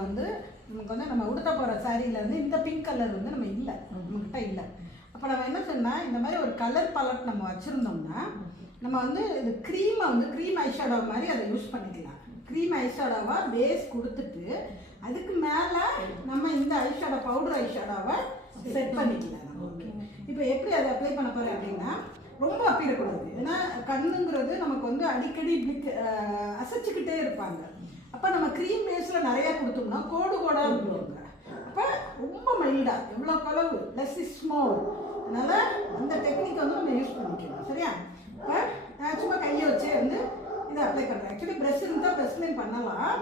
வந்து நமக்கு வந்து நம்ம உடுத்த போகிற சாரியில் வந்து இந்த பிங்க் கலர் வந்து நம்ம இல்லை, நம்மக்கிட்ட இல்லை. அப்போ நம்ம என்ன சொன்னால் இந்த மாதிரி ஒரு கலர் பலட் நம்ம வச்சுருந்தோம்னா நம்ம வந்து இது க்ரீமை வந்து க்ரீம் ஐஷேடோ மாதிரி அதை யூஸ் பண்ணிக்கலாம். க்ரீம் ஐஷேடோவாக பேஸ் கொடுத்துட்டு அதுக்கு மேலே நம்ம இந்த ஐஷேடோ பவுடர் ஐஷேடோவை செட் பண்ணிக்கலாம். ஓகே, இப்போ எப்படி அதை அப்ளை பண்ண போகிறேன் அப்படின்னா ரொம்ப அப்பிடக்கூடாது. ஏன்னா கண்ணுங்கிறது நமக்கு வந்து அடிக்கடி அசைச்சிக்கிட்டே இருப்பாங்க. அப்போ நம்ம க்ரீம் பேஸில் நிறையா கொடுத்தோம்னா கோடு கோடாக விடுவாங்க. அப்போ ரொம்ப மைல்டாக எவ்வளோ கலவு லெஸ் இஸ் மோர், அதனால் அந்த டெக்னிக் வந்து நம்ம யூஸ் பண்ணிக்கலாம். சரியா? இப்போ நான் சும்மா கையை வச்சே வந்து இதை அப்ளை பண்ணுறேன். ஆக்சுவலி ப்ரெஷ் இருந்தால் ப்ரெஷ்லேயும் பண்ணலாம்.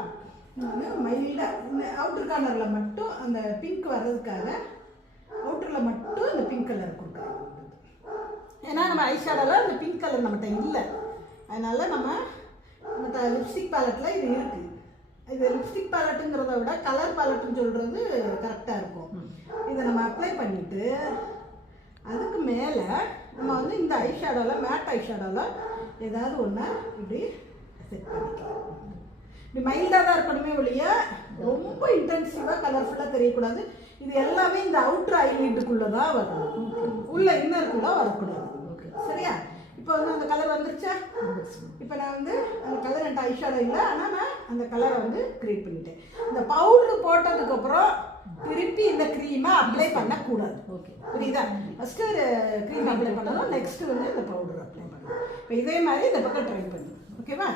வந்து மைல்டாக இந்த அவுட்டர் கார்னரில் மட்டும் அந்த பிங்க் வர்றதுக்காக அவுட்டரில் மட்டும் இந்த பிங்க் கலர் கொடுக்குறேன். ஏன்னா நம்ம ஐஷேடோவில் அந்த பிங்க் கலர் நம்மகிட்ட இல்லை, அதனால் நம்ம லிப்ஸ்டிக் பேலட்டில் இது இருக்குது. இது லிப்ஸ்டிக் பேலட்டுங்கிறத விட கலர் பேலட்டுன்னு சொல்கிறது கரெக்டாக இருக்கும். இதை நம்ம அப்ளை பண்ணிவிட்டு அதுக்கு மேலே நம்ம வந்து இந்த ஐஷேடோவில் மேட் ஐஷேடோவில் ஏதாவது ஒன்று இப்படி செட் பண்ணிக்கலாம். இப்படி மைல்டாக தான் இருக்கணுமே ஒழிய ரொம்ப இன்டென்சிவாக கலர்ஃபுல்லாக தெரியக்கூடாது. இது எல்லாமே இந்த அவுட்ரு ஐலைட்டுக்குள்ளே தான் வரணும், உள்ள இன்னருக்குள்ளே வரக்கூடாது. சரியா? இப்போ வந்து அந்த கலர் வந்துருச்சா? இப்போ நான் வந்து அந்த கலர் என்கிட்ட ஐஷேடோ இல்லை, ஆனால் நான் அந்த கலரை வந்து க்ரியேட் பண்ணிட்டேன். இந்த பவுட்ரு போட்டதுக்கப்புறம் திருப்பி இந்த க்ரீமை அப்ளை பண்ணக்கூடாது. ஓகே, புரியுதா? ஃபஸ்ட்டு க்ரீம் அப்ளை பண்ணணும், நெக்ஸ்ட்டு வந்து இந்த பவுடர் அப்ளை பண்ணணும். இப்போ இதே மாதிரி இந்த பக்கம் ட்ரை பண்ணணும். ஓகேவா?